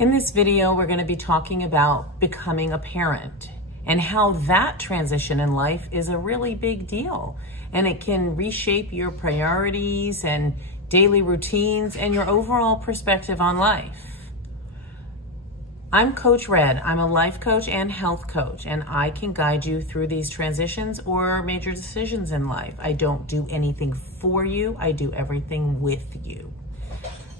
In this video, we're going to be talking about becoming a parent and how that transition in life is a really big deal. And it can reshape your priorities and daily routines and your overall perspective on life. I'm Coach Red. I'm a life coach and health coach, and I can guide you through these transitions or major decisions in life. I don't do anything for you. I do everything with you.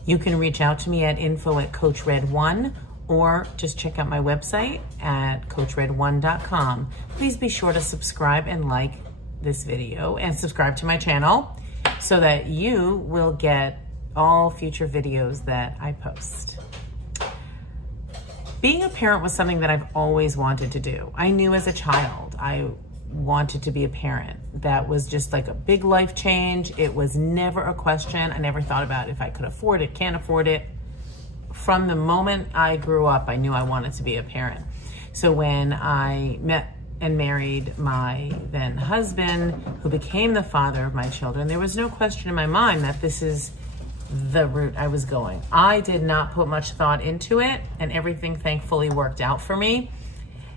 You can reach out to me at info@CoachRed1 or just check out my website at CoachRed1.com. Please be sure to subscribe and like this video and subscribe to my channel so that you will get all future videos that I post. Being a parent was something that I've always wanted to do. I knew as a child I wanted to be a parent. That was just like a big life change. It was never a question. I never thought about if I could afford it, can't afford it. From the moment I grew up, I knew I wanted to be a parent. So when I met and married my then husband, who became the father of my children, there was no question in my mind that this is the route I was going. I did not put much thought into it, and everything thankfully worked out for me.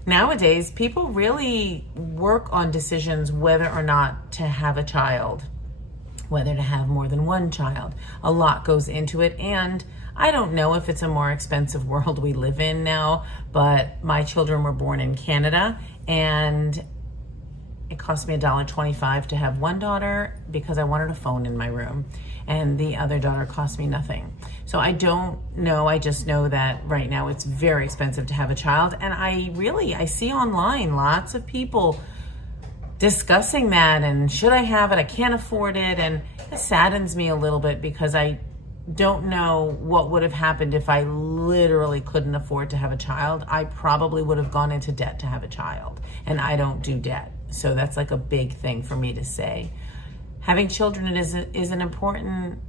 Nowadays, people really work on decisions whether or not to have a child, whether to have more than one child. A lot goes into it, and I don't know if it's a more expensive world we live in now, but my children were born in Canada, and it cost me $1.25 to have one daughter because I wanted a phone in my room, and the other daughter cost me nothing. So I don't know, I just know that right now it's very expensive to have a child, and I see online lots of people discussing that, and should I have it, I can't afford it, and it saddens me a little bit because I don't know what would have happened if I literally couldn't afford to have a child. I probably would have gone into debt to have a child, and I don't do debt. So that's like a big thing for me to say. Having children is an important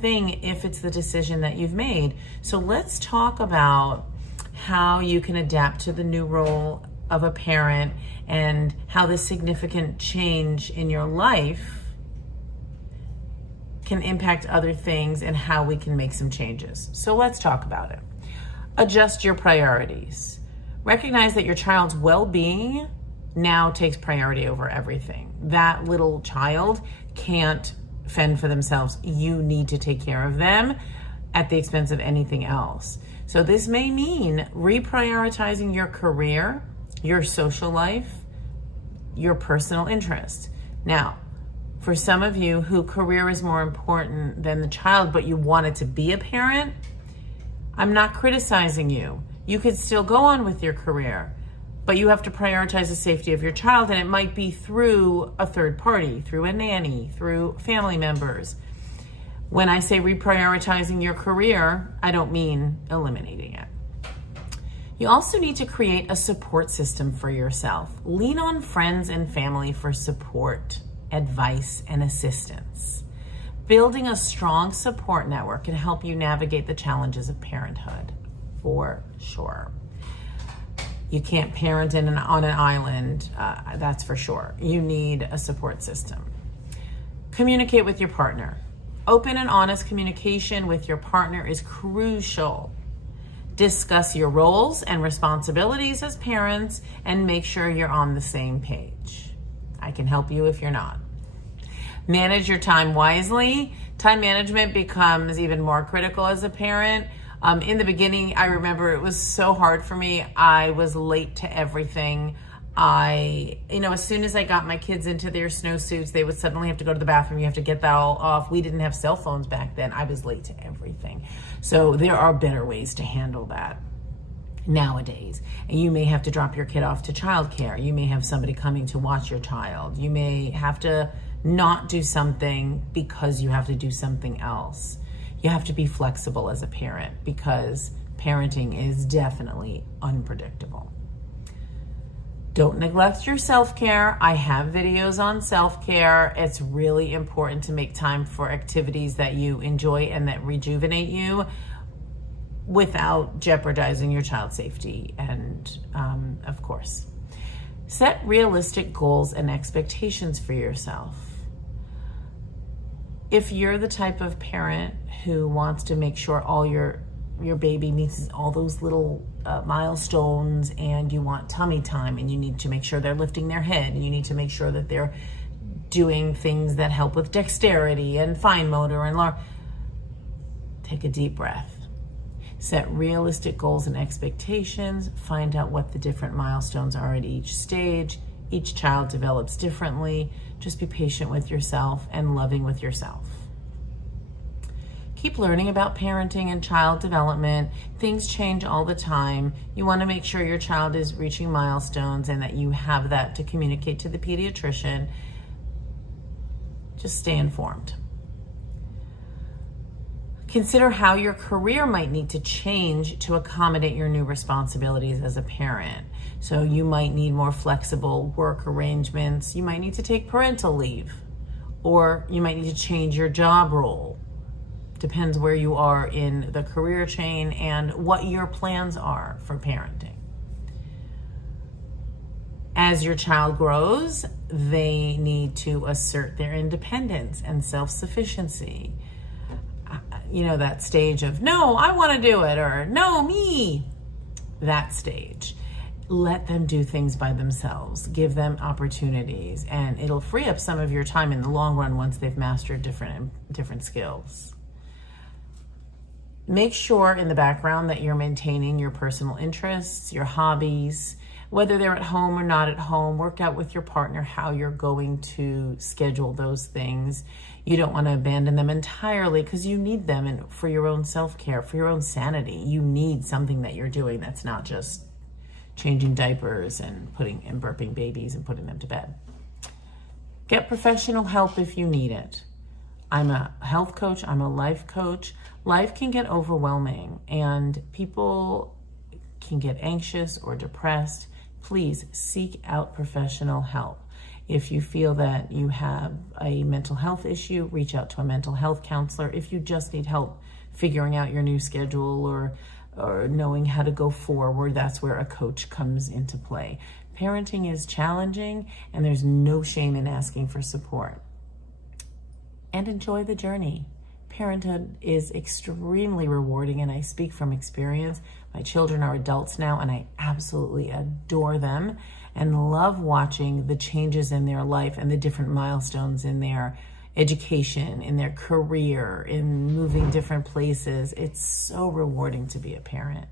thing if it's the decision that you've made. So let's talk about how you can adapt to the new role of a parent and how this significant change in your life can impact other things and how we can make some changes. So let's talk about it. Adjust your priorities. Recognize that your child's well-being now takes priority over everything. That little child can't fend for themselves. You need to take care of them at the expense of anything else. So this may mean reprioritizing your career, your social life, your personal interest. Now, for some of you who career is more important than the child, but you wanted to be a parent, I'm not criticizing you. You could still go on with your career, but you have to prioritize the safety of your child, and it might be through a third party, through a nanny, through family members. When I say reprioritizing your career, I don't mean eliminating it. You also need to create a support system for yourself. Lean on friends and family for support, advice, and assistance. Building a strong support network can help you navigate the challenges of parenthood, for sure. You can't parent on an island, that's for sure. You need a support system. Communicate with your partner. Open and honest communication with your partner is crucial. Discuss your roles and responsibilities as parents and make sure you're on the same page. I can help you if you're not. Manage your time wisely. Time management becomes even more critical as a parent. In the beginning, I remember it was so hard for me. I was late to everything. As soon as I got my kids into their snowsuits, they would suddenly have to go to the bathroom. You have to get that all off. We didn't have cell phones back then. I was late to everything. So there are better ways to handle that nowadays. And you may have to drop your kid off to childcare. You may have somebody coming to watch your child. You may have to not do something because you have to do something else. You have to be flexible as a parent because parenting is definitely unpredictable. Don't neglect your self-care. I have videos on self-care. It's really important to make time for activities that you enjoy and that rejuvenate you without jeopardizing your child's safety. And of course, set realistic goals and expectations for yourself. If you're the type of parent who wants to make sure all your your baby meets all those little milestones, and you want tummy time, and you need to make sure they're lifting their head, and you need to make sure that they're doing things that help with dexterity and fine motor and take a deep breath. Set realistic goals and expectations. Find out what the different milestones are at each stage. Each child develops differently. Just be patient with yourself and loving with yourself. Keep learning about parenting and child development. Things change all the time. You want to make sure your child is reaching milestones and that you have that to communicate to the pediatrician. Just stay informed. Consider how your career might need to change to accommodate your new responsibilities as a parent. So you might need more flexible work arrangements. You might need to take parental leave, or you might need to change your job role. Depends where you are in the career chain and what your plans are for parenting. As your child grows, they need to assert their independence and self-sufficiency. You know, that stage of, no, I want to do it, or no, me. That stage. Let them do things by themselves. Give them opportunities, and it'll free up some of your time in the long run once they've mastered different skills. Make sure in the background that you're maintaining your personal interests, your hobbies, whether they're at home or not at home. Work out with your partner how you're going to schedule those things. You don't want to abandon them entirely because you need them, and for your own self-care, for your own sanity. You need something that you're doing that's not just changing diapers and burping babies and putting them to bed. Get professional help if you need it. I'm a health coach. I'm a life coach. Life can get overwhelming and people can get anxious or depressed. Please seek out professional help. If you feel that you have a mental health issue, reach out to a mental health counselor. If you just need help figuring out your new schedule or knowing how to go forward, that's where a coach comes into play. Parenting is challenging, and there's no shame in asking for support. And enjoy the journey. Parenthood is extremely rewarding, and I speak from experience. My children are adults now, and I absolutely adore them and love watching the changes in their life and the different milestones in their education, in their career, in moving different places. It's so rewarding to be a parent.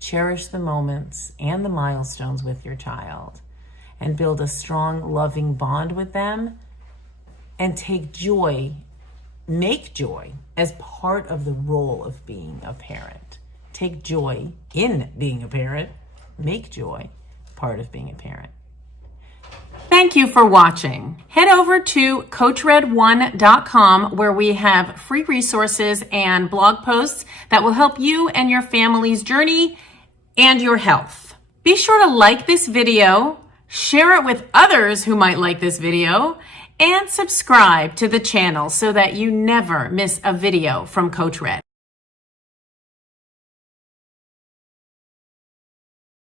Cherish the moments and the milestones with your child and build a strong, loving bond with them, and make joy as part of the role of being a parent. Take joy in being a parent. Make joy part of being a parent. Thank you for watching. Head over to CoachRed1.com, where we have free resources and blog posts that will help you and your family's journey and your health. Be sure to like this video, share it with others who might like this video, and subscribe to the channel so that you never miss a video from Coach Red.